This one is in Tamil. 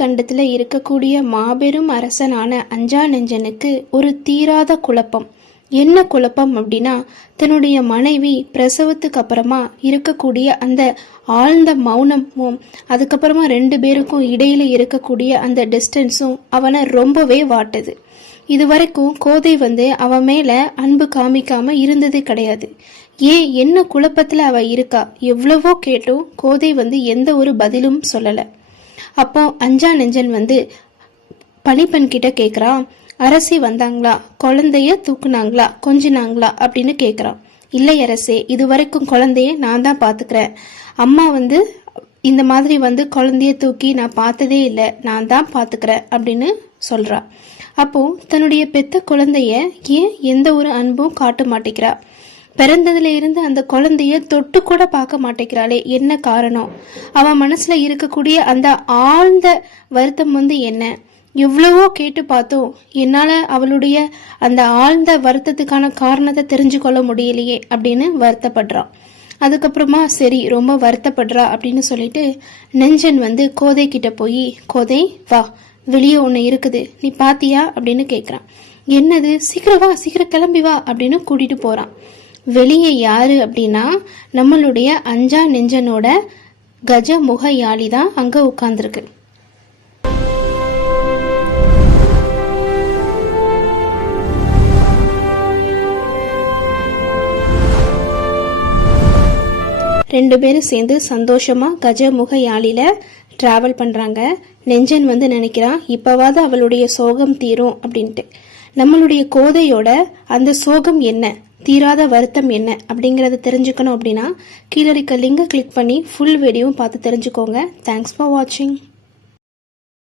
கண்டத்தில் இருக்கக்கூடிய மாபெரும் அரசனான அஞ்சா நெஞ்சனுக்கு ஒரு தீராத குழப்பம். என்ன குழப்பம் அப்படின்னா, தன்னுடைய மனைவி பிரசவத்துக்கு அப்புறமா இருக்கக்கூடிய அந்த ஆழ்ந்த மௌனமும், அதுக்கப்புறமா 2 பேருக்கும் இடையில இருக்கக்கூடிய அந்த டிஸ்டன்ஸும் அவனை ரொம்பவே வாட்டுது. இது வரைக்கும் கோதை அவன் மேல அன்பு காமிக்காம இருந்ததே கிடையாது. ஏன், என்ன குழப்பத்துல அவ இருக்கா? எவ்வளவோ கேட்டும் கோதை எந்த ஒரு பதிலும் சொல்லல. அப்போ அஞ்சா நெஞ்சன் பணிப்பெண் கிட்ட கேக்குறான், அரசி வந்தாங்களா, குழந்தைய தூக்குனாங்களா, கொஞ்சினாங்களா அப்படின்னு கேக்குறான். இல்லை அரசே, இது வரைக்கும் குழந்தைய நான் தான் பாத்துக்கிறேன். அம்மா இந்த மாதிரி குழந்தைய தூக்கி நான் பார்த்ததே இல்லை, நான் தான் பாத்துக்கிறேன் அப்படின்னு சொல்றா. அப்போ தன்னுடைய பெத்த குழந்தைய ஏன் எந்த ஒரு அன்பும் காட்ட மாட்டேங்கிறா? பிறந்ததுல இருந்து அந்த குழந்தைய தொட்டு கூட பார்க்க மாட்டேங்கிறாளே, என்ன காரணம்? அவன் மனசுல இருக்கக்கூடிய அந்த ஆழ்ந்த வருத்தம் என்ன? எவ்வளவோ கேட்டு பார்த்தோம், என்னால அவளுடைய அந்த ஆழ்ந்த வருத்தத்துக்கான காரணத்தை தெரிஞ்சு கொள்ள முடியலையே அப்படின்னு வருத்தப்படுறான். அதுக்கப்புறமா சரி, ரொம்ப வருத்தப்படுறா அப்படின்னு சொல்லிட்டு நெஞ்சன் கோதை கிட்ட போய், கோதை வா, வெளியே ஒன்று இருக்குது, நீ பாத்தியா அப்படின்னு கேட்குறான். என்னது? சீக்கிரம் வா, சீக்கிரம் கிளம்பி வா அப்படின்னு கூட்டிட்டு போறான். வெளியே யாரு அப்படின்னா, நம்மளுடைய அஞ்சா நெஞ்சனோட கஜ முக யாழி தான் அங்க உட்கார்ந்துருக்கு. ரெண்டு பேரும் சேர்ந்து சந்தோஷமா கஜமுக யாழில டிராவல் பண்றாங்க. நெஞ்சன் நினைக்கிறான், இப்பவாது அவளுடைய சோகம் தீரும் அப்படின்ட்டு. நம்மளுடைய கோதையோட அந்த சோகம் என்ன, தீராத வருத்தம் என்ன அப்படிங்கறத தெரிஞ்சுக்கணும் அப்படின்னா கீழே இருக்க லிங்கை கிளிக் பண்ணி ஃபுல் வீடியோவும் பார்த்து தெரிஞ்சுக்கோங்க. தேங்க்ஸ் ஃபார் வாட்சிங்.